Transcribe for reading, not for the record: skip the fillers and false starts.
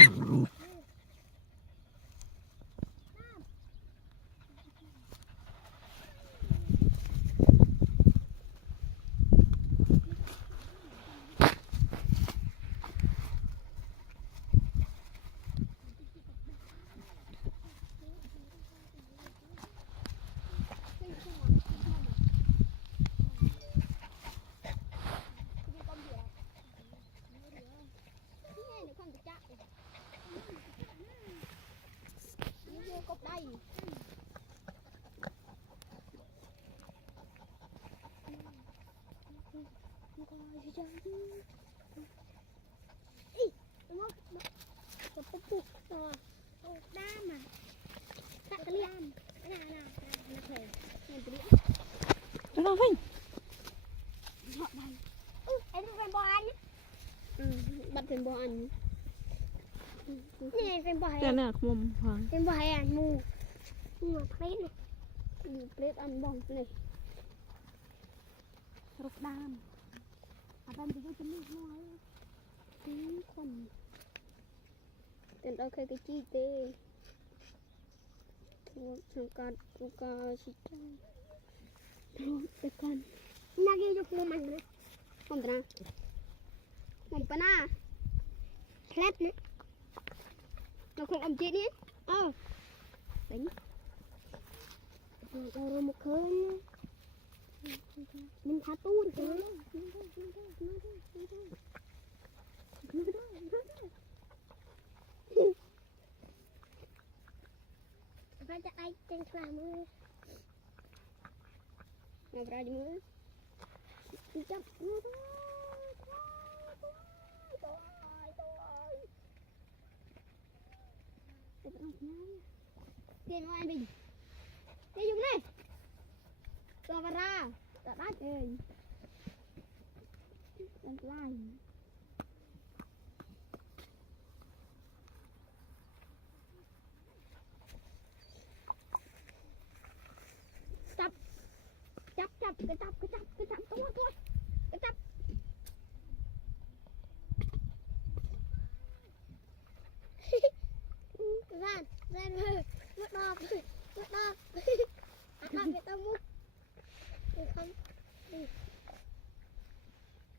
Nó vinh bắt thêm bò ănนี่เป็นบ่อย แต่เนี่ยมุมพัง เป็นบ่อยอ่ะมูเพลทเลยเพลทอันบ่องเลยรถดามอาจารย์จะได้จะมีน้อยคนเต้นเอาใครก็จี้เต้สังกัดกูก็ชิจังไปก่อนนักเรียนยกมือมันเลยผมตระผมปะน่าแคลดเนี่ยเราคงอมจีนี่tính rồi một khơi mình thả tu được rồi phải cho ai trên làm mưa mà ra đi mưa đi chấp mưa tiền ngoài mình đi dùng này cho vào ra đã đắt rồi đắt lại chắp chắp chắp cái chắp